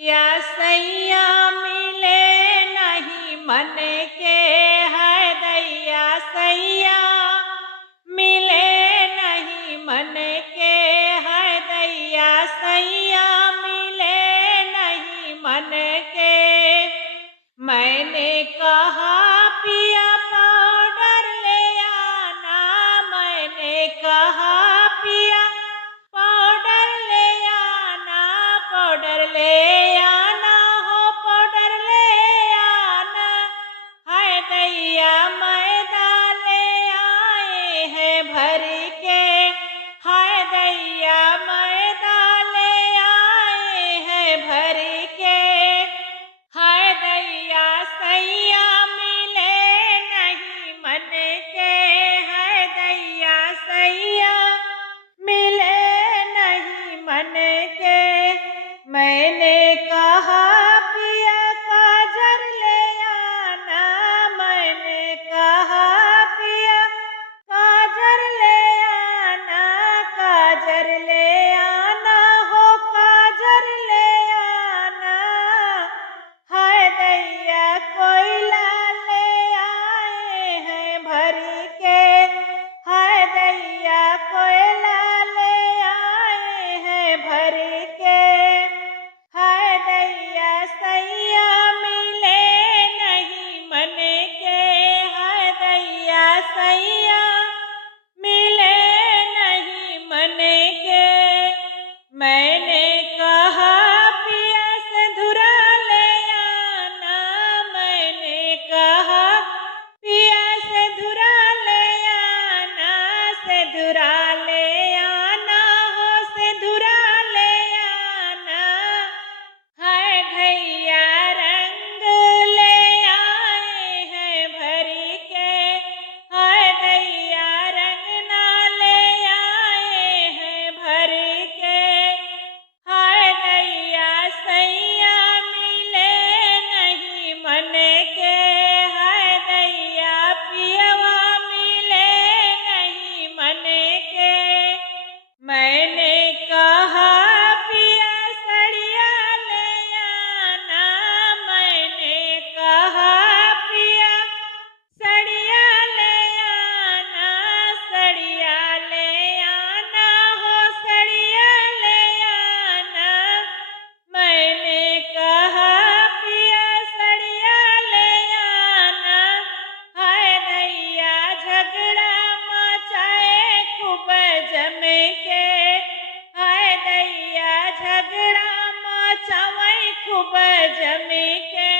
या सैया मिले नहीं मन के है दैया सैया मिले नहीं मन के है दैया सैया मिले नहीं मन के। मैंने कहा पिया पाउडर ले आना, मैंने कहा पिया पाउडर ले आना, पाउडर ले आना हो पाउडर ले आना। हाय दैया मैदा ले आए हैं भर के, हाय दैया मैदा ले आए हैं भर के। हाय दैया सैया मिले नहीं मन के, हाय दैया सैया मिले नहीं मन के। मैंने कहा पिया काजर ले आना, मैंने कहा पिया काजर ले आना, काजर ले आना हो काजर ले आना। हाय दैया कोयला ले आए हैं भर के, हाय दैया कोयला ले आए हैं भर के। हाय दैया सैया मिले नहीं मन के, हाय दैया सैया मिले नहीं मन के। मैंने कहा पिया सिंदूरा ले आना, मैंने कहा पिया सिंदूरा ले आना, सिंदूरा ले आना हो सिंदूरा ले आना। हाय दैया रंग ले आए हैं भर के, हाय दैया रंगना ले आए हैं भर के। हाय दैया सैया मिले नहीं मन के, हाय दैया पियवा मिले नहीं मन के। मैंने कहा पिया सड़िया ले आना, मैंने कहा पिया सड़िया ले आना, सड़िया ले आना हो सड़िया ले आना। मैंने कहा पिया सड़िया ले आना। हाय दैया झगड़ा मचाए खूब जम के, हाय दैया झगड़ा मचाए खूब जम के।